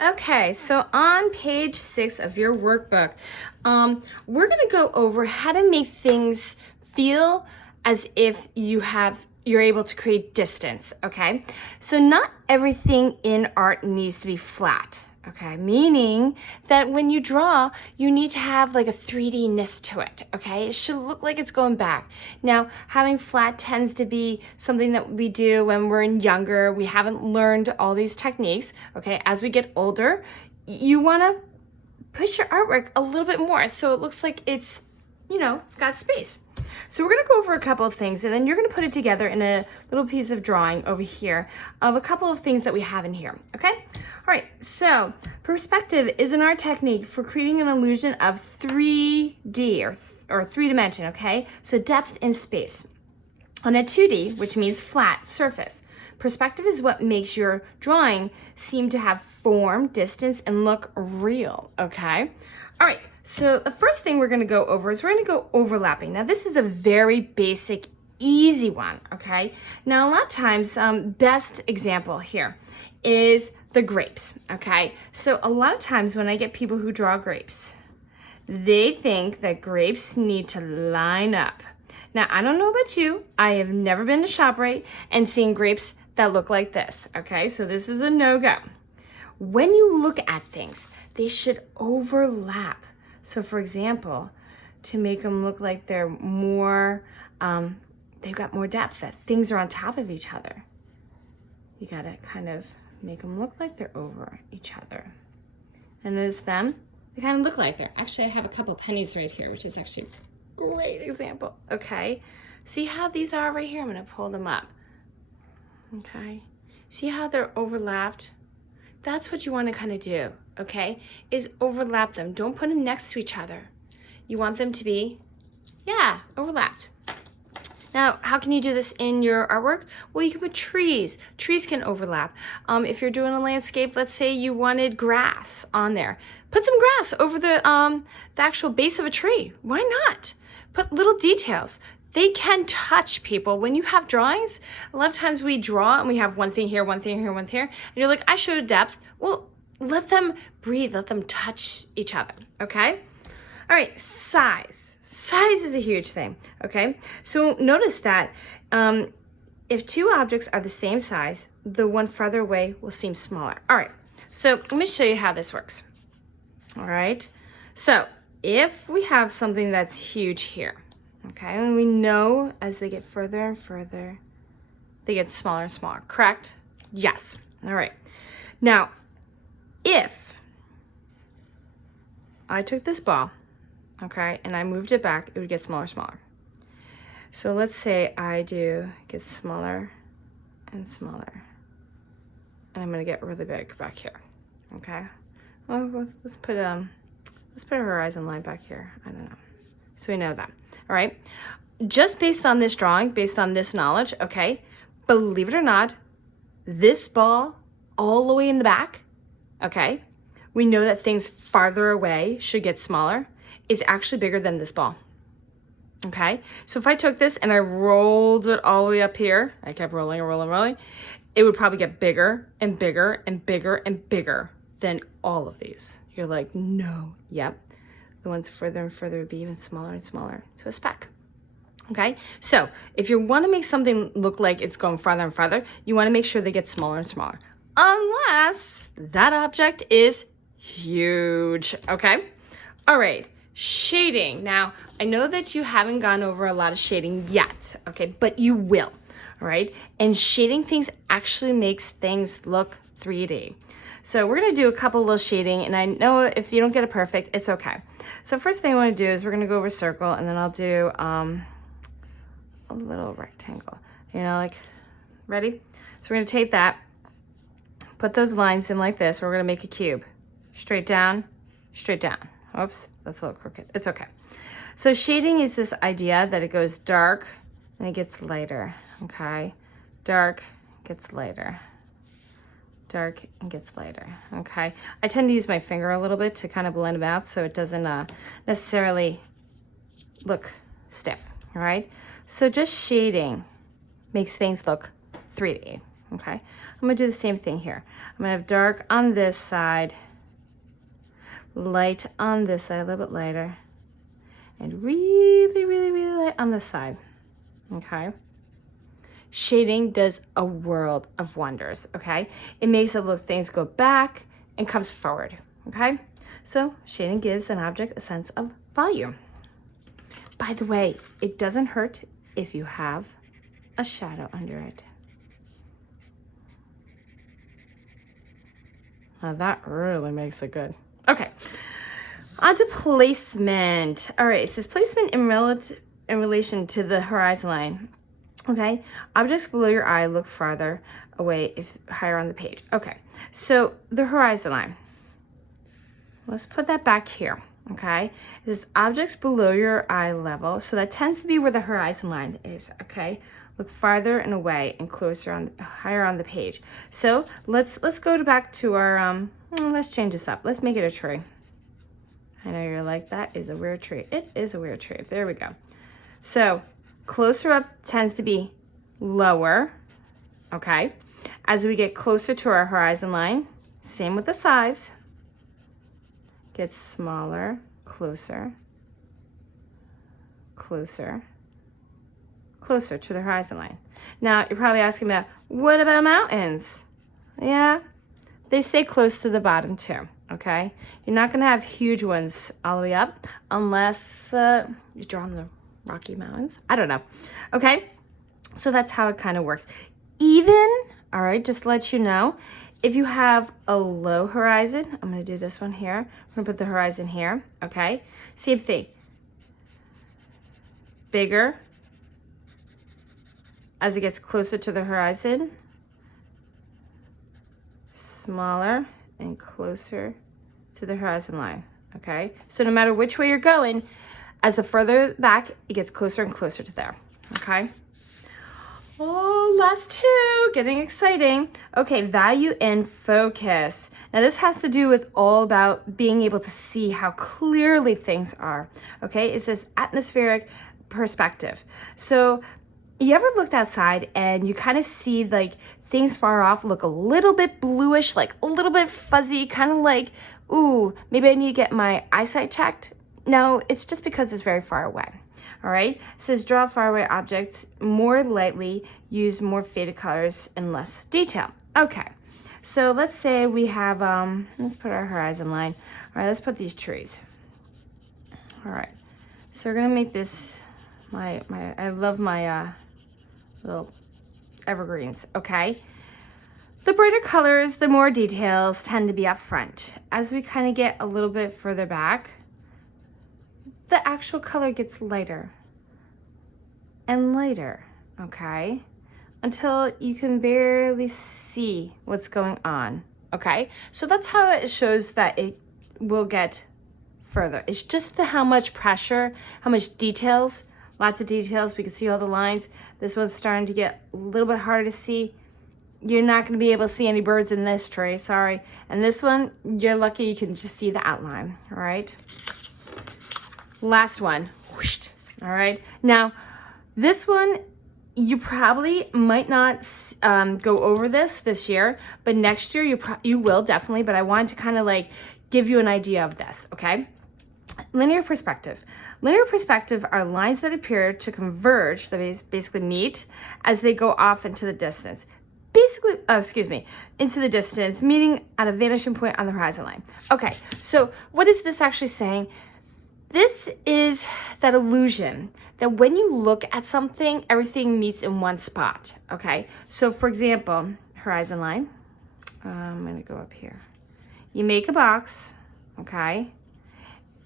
Okay, so on page 6 of your workbook, we're going to go over how to make things feel as if you're able to create distance, okay? So not everything in art needs to be flat, okay? Meaning that when you draw, you need to have like a 3D-ness to it, okay? It should look like it's going back. Now, having flat tends to be something that we do when we're younger. We haven't learned all these techniques, okay? As we get older, you wanna push your artwork a little bit more so it looks like it's, it's got space. So we're gonna go over a couple of things and then you're gonna put it together in a little piece of drawing over here of a couple of things that we have in here, okay? All right, so perspective is an art technique for creating an illusion of 3D or 3-dimension, okay? So depth and space. On a 2D, which means flat surface, perspective is what makes your drawing seem to have form, distance, and look real, okay? All right, so the first thing we're gonna go over is we're gonna go overlapping. Now this is a very basic, easy one, okay? Now a lot of times, best example here is the grapes, okay? So a lot of times when I get people who draw grapes, they think that grapes need to line up. Now, I don't know about you. I have never been to ShopRite and seen grapes that look like this, okay? So this is a no-go. When you look at things, they should overlap. So for example, to make them look like they're more, they've got more depth, that things are on top of each other. You gotta kind of make them look like they're over each other. And notice them, they kind of look like they're, actually I have a couple pennies right here, which is actually a great example, okay? See how these are right here? I'm gonna pull them up, okay? See how they're overlapped? That's what you wanna kind of do, okay? Is overlap them. Don't put them next to each other. You want them to be, overlapped. Now, how can you do this in your artwork? Well, you can put trees. Trees can overlap. If you're doing a landscape, let's say you wanted grass on there. Put some grass over the actual base of a tree. Why not? Put little details. They can touch people. When you have drawings, a lot of times we draw and we have one thing here, one thing here, one thing here, and you're like, I showed a depth. Well, let them breathe, let them touch each other, okay? All right, size. Size is a huge thing, okay? So notice that if two objects are the same size, the one farther away will seem smaller. All right, so let me show you how this works. All right, so if we have something that's huge here, okay, and we know as they get further and further, they get smaller and smaller, correct? Yes, all right. Now, if I took this ball, okay, and I moved it back, it would get smaller and smaller. So let's say I do get smaller and smaller, and I'm gonna get really big back here, okay? Well, let's put a horizon line back here, I don't know. So we know that, all right? Just based on this drawing, based on this knowledge, okay, believe it or not, this ball all the way in the back, okay, we know that things farther away should get smaller, is actually bigger than this ball, okay? So if I took this and I rolled it all the way up here, I kept rolling and rolling and rolling, it would probably get bigger and bigger and bigger and bigger than all of these. You're like, no, yep. The ones further and further would be even smaller and smaller to a speck, okay? So if you wanna make something look like it's going farther and farther, you wanna make sure they get smaller and smaller, unless that object is huge, okay? All right. Shading. Now, I know that you haven't gone over a lot of shading yet, okay, but you will, all right? And shading things actually makes things look 3D. So we're gonna do a couple little shading, and I know if you don't get it perfect, it's okay. So first thing I wanna do is we're gonna go over circle, and then I'll do a little rectangle. Like, ready? So we're gonna take that, put those lines in like this. We're gonna make a cube. Straight down, straight down. Oops, that's a little crooked. It's okay. So shading is this idea that it goes dark and it gets lighter, okay? Dark gets lighter. Dark and gets lighter, okay? I tend to use my finger a little bit to kind of blend them out so it doesn't necessarily look stiff, all right? So just shading makes things look 3D, okay? I'm gonna do the same thing here. I'm gonna have dark on this side, light on this side, a little bit lighter, and really, really, really light on this side, okay? Shading does a world of wonders, okay? It makes it look things go back and comes forward, okay? So shading gives an object a sense of volume. By the way, it doesn't hurt if you have a shadow under it. Now that really makes it good. Okay, on to placement. All right, it says placement in relation to the horizon line. Okay, objects below your eye look farther away if higher on the page. Okay, so the horizon line. Let's put that back here, okay? This is objects below your eye level, so that tends to be where the horizon line is, okay? Look farther and away and closer on, higher on the page. So let's go back to our, let's change this up. Let's make it a tree. I know you're like, that is a weird tree. It is a weird tree. There we go. So closer up tends to be lower, okay? As we get closer to our horizon line, same with the size, gets smaller, closer, closer, closer to the horizon line. Now, you're probably asking me, what about mountains? Yeah, they stay close to the bottom too, okay? You're not gonna have huge ones all the way up unless you're drawing the Rocky Mountains. I don't know, okay? So that's how it kind of works. Even, all right, just to let you know, if you have a low horizon, I'm gonna do this one here. I'm gonna put the horizon here, okay? Same thing. Bigger as it gets closer to the horizon, smaller and closer to the horizon line, okay? So no matter which way you're going, as the further back, it gets closer and closer to there, okay? Oh, last two, getting exciting. Okay, value and focus. Now this has to do with all about being able to see how clearly things are, okay? It says atmospheric perspective. So you ever looked outside and you kind of see like things far off look a little bit bluish, like a little bit fuzzy, kind of like, ooh, maybe I need to get my eyesight checked? No, it's just because it's very far away. All right, it says draw faraway objects more lightly, use more faded colors and less detail. Okay, so let's say we have, let's put our horizon line. All right, let's put these trees. All right, so we're gonna make this, I love my little evergreens, okay? The brighter colors, the more details tend to be up front. As we kind of get a little bit further back, the actual color gets lighter and lighter, okay? Until you can barely see what's going on, okay? So that's how it shows that it will get further. It's just how much pressure, how much details, lots of details. We can see all the lines. This one's starting to get a little bit harder to see. You're not gonna be able to see any birds in this tree, sorry. And this one, you're lucky you can just see the outline, all right? Last one, whoosh, all right? Now, this one, you probably might not go over this year, but next year you will definitely, but I wanted to kind of like give you an idea of this, okay? Linear perspective. Linear perspective are lines that appear to converge, that basically meet, as they go off into the distance. Into the distance, meeting at a vanishing point on the horizon line. Okay, so what is this actually saying? This is that illusion that when you look at something, everything meets in one spot, okay? So for example, horizon line, I'm gonna go up here. You make a box, okay?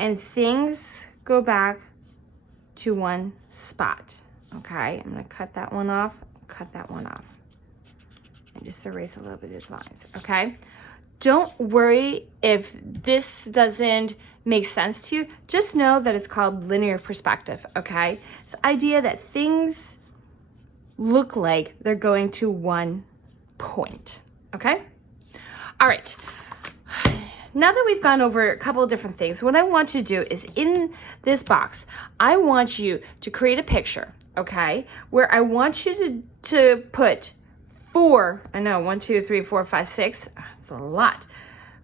And things go back to one spot, okay? I'm gonna cut that one off, and just erase a little bit of these lines, okay? Don't worry if this doesn't make sense to you. Just know that it's called linear perspective, okay? It's the idea that things look like they're going to one point, okay? All right. Now that we've gone over a couple of different things, what I want you to do is in this box, I want you to create a picture, okay? Where I want you to put 4, I know, 1, 2, 3, 4, 5, 6, it's a lot.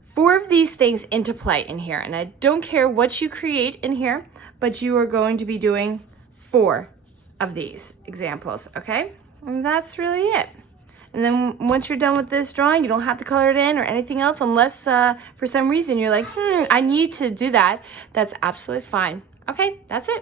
4 of these things into play in here. And I don't care what you create in here, but you are going to be doing 4 of these examples, okay? And that's really it. And then once you're done with this drawing, you don't have to color it in or anything else unless for some reason you're like, I need to do that. That's absolutely fine. Okay, that's it.